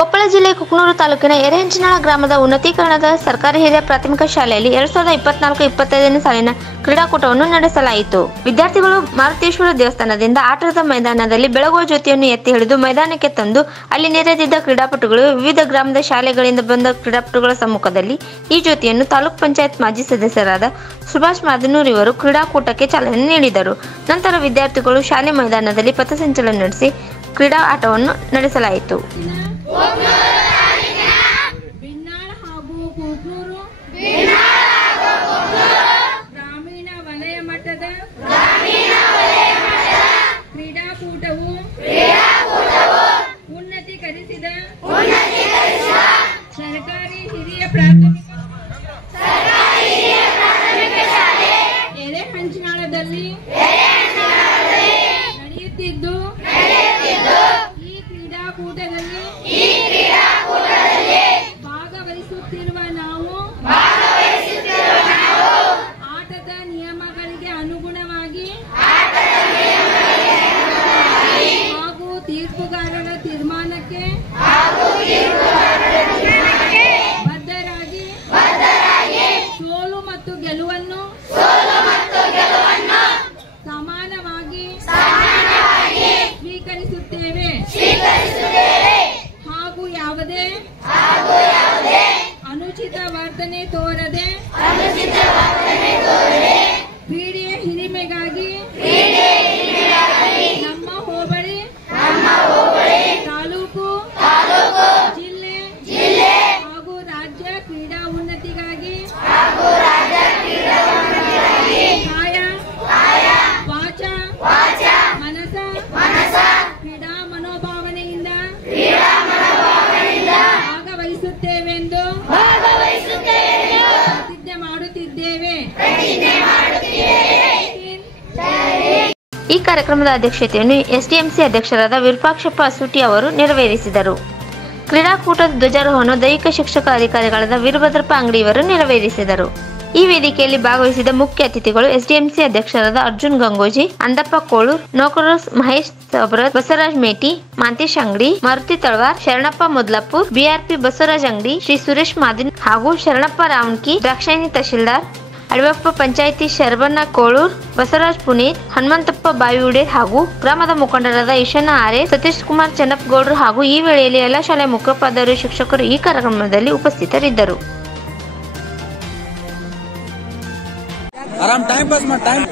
ಕೊಪ್ಪಳ ಜಿಲ್ಲೆ ಕುಕನೂರು ತಾಲೂಕಿನ ಎರೆಹಂಚಿನಾಳ ಗ್ರಾಮದ ಉನ್ನತೀಕರಣದ ಸರ್ಕಾರಿ ಹಿರಿಯ ಪ್ರಾಥಮಿಕ ಶಾಲೆಯಲ್ಲಿ 2024-25ನೇ ಸಾಲಿನ ಕ್ರೀಡಾಕೂಟವನ್ನು ನಡೆಸಲಾಯಿತು. ವಿದ್ಯಾರ್ಥಿಗಳು ಮಾರುತೇಶ್ವರ ದೇವಸ್ಥಾನದಿಂದ ಆಟದ ಮೈದಾನದಲ್ಲಿ ಬೆಳಗುವ ಜ್ಯೋತಿಯನ್ನು ಎತ್ತಿ ಹಿಡಿದು ಮೈದಾನಕ್ಕೆ ತಂದು ಅಲ್ಲಿ ನೆರೆದಿದ್ದ ಕ್ರೀಡಾಪಟುಗಳು ವಿವಿಧ ಗ್ರಾಮದ ಶಾಲೆಗಳಿಂದ ಬಂದ ಕ್ರೀಡಾಪಟುಗಳ ಸಮ್ಮುಖದಲ್ಲಿ ಈ ಜ್ಯೋತಿಯನ್ನು ತಾಲೂಕ್ ಪಂಚಾಯತ್ ಮಾಜಿ ಸದಸ್ಯರಾದ ಸುಭಾಷ್ ಮಾದನೂರ್ ಇವರು ಕ್ರೀಡಾಕೂಟಕ್ಕೆ ಚಾಲನೆ ನೀಡಿದರು. ನಂತರ ವಿದ್ಯಾರ್ಥಿಗಳು ಶಾಲೆ ಮೈದಾನದಲ್ಲಿ ಪಥಸಂಚಲನ ನಡೆಸಿ ಕ್ರೀಡಾ ಆಟವನ್ನು ನಡೆಸಲಾಯಿತು. ಗ್ರಾಮೀಣ ವಲಯ ಮಟ್ಟದ ಕ್ರೀಡಾಕೂಟವು ಉನ್ನತೀಕರಿಸಿದ ಸರ್ಕಾರಿ ಹಿರಿಯ ಪ್ರಾಥಮಿಕ ಎರೆಹಂಚಿನಾಳದಲ್ಲಿ ನಡೆಯುತ್ತಿದ್ದು ಈ ಕ್ರೀಡಾಕೂಟದಲ್ಲಿ ಭಾಗವಹಿಸುತ್ತಿರುವ ನಾವು ಆಟದ ನಿಯಮಗಳಿಗೆ ಅನುಗುಣವಾಗಿ ಹಾಗೂ ತೀರ್ಪುಗಾರರ ತೀರ್ಮಾನಕ್ಕೆ ಬದ್ಧರಾಗಿ ಸೋಲು ಮತ್ತು ಗೆಲುವನ್ನು ಸಮಾನವಾಗಿ ಸ್ವೀಕರಿಸುತ್ತೇವೆ ಹಾಗೂ ಯಾವುದೇ ಅನುಚಿತ ವರ್ತನೆ ತೋರದೆ ಕ್ರೀಡೆಯ ಹಿರಿಮೆಗಾಗಿ ನಮ್ಮ ಹೋಬಳಿ ತಾಲೂಕು ಜಿಲ್ಲೆ ಹಾಗೂ ರಾಜ್ಯ ಕ್ರೀಡಾ ಉನ್ನತಿಗಾಗಿ ಕಾಯ ವಾಚ ಮನಸ ಕ್ರೀಡಾ ಮನೋಭಾವನೆಯಿಂದ ಭಾಗವಹಿಸುತ್ತೇವೆಂದು ಪ್ರತಿಜ್ಞೆ ಮಾಡುತ್ತಿದ್ದೇವೆ. ಈ ಕಾರ್ಯಕ್ರಮದ ಅಧ್ಯಕ್ಷತೆಯನ್ನು ಎಸ್ಡಿಎಂಸಿ ಅಧ್ಯಕ್ಷರಾದ ವಿರೂಪಾಕ್ಷಪ್ಪ ಅಸೂಟಿ ಅವರು ನೆರವೇರಿಸಿದರು. ಕ್ರೀಡಾಕೂಟದ ಧ್ವಜಾರೋಹಣ ದೈಹಿಕ ಶಿಕ್ಷಕ ಅಧಿಕಾರಿಗಳಾದ ವೀರಭದ್ರಪ್ಪ ಅಂಗಡಿ ಇವರು ನೆರವೇರಿಸಿದರು. ಈ ವೇದಿಕೆಯಲ್ಲಿ ಭಾಗವಹಿಸಿದ ಮುಖ್ಯ ಅತಿಥಿಗಳು ಎಸ್ಡಿಎಂಸಿ ಅಧ್ಯಕ್ಷರಾದ ಅರ್ಜುನ್ ಗಂಗೋಜಿ, ಅಂದಪ್ಪ ಕೋಳೂರ್, ನೌಕರರು ಮಹೇಶ್ ಸಬ್ರತ್, ಬಸವರಾಜ್ ಮೇಟಿ, ಮಾಂತೇಶ್ ಅಂಗಡಿ, ಮಾರುತಿ ತಳವಾರ್, ಶರಣಪ್ಪ ಮುದ್ಲಾಪುರ್, ಬಿಆರ್ಪಿ ಬಸವರಾಜ್ ಅಂಗಡಿ, ಶ್ರೀ ಸುರೇಶ್ ಮಾದಿನ್ ಹಾಗೂ ಶರಣಪ್ಪ ರಾವಣಕಿ, ದ್ರಾಕ್ಷಾಯಿನಿ ತಹಶೀಲ್ದಾರ್, ಅಳವಪ್ಪ ಪಂಚಾಯಿತಿ ಶರಬನ್ನ ಕೋಳೂರ್, ಬಸವರಾಜ್ ಪುನೀತ್, ಹನುಮಂತಪ್ಪ ಬಾವಿವುಡೆ ಹಾಗೂ ಗ್ರಾಮದ ಮುಖಂಡರಾದ ಈಶಣ್ಣ ಆರೆ, ಸತೀಶ್ ಕುಮಾರ್ ಚೆನ್ನಪ್ಪಗೌಡರು ಹಾಗೂ ಈ ವೇಳೆಯಲ್ಲಿ ಎಲ್ಲ ಶಾಲೆಯ ಮುಖ್ಯೋಪಾಧ್ಯಾಯರು, ಶಿಕ್ಷಕರು ಈ ಕಾರ್ಯಕ್ರಮದಲ್ಲಿ ಉಪಸ್ಥಿತರಿದ್ದರು. आराम टाइम पास मार टाइम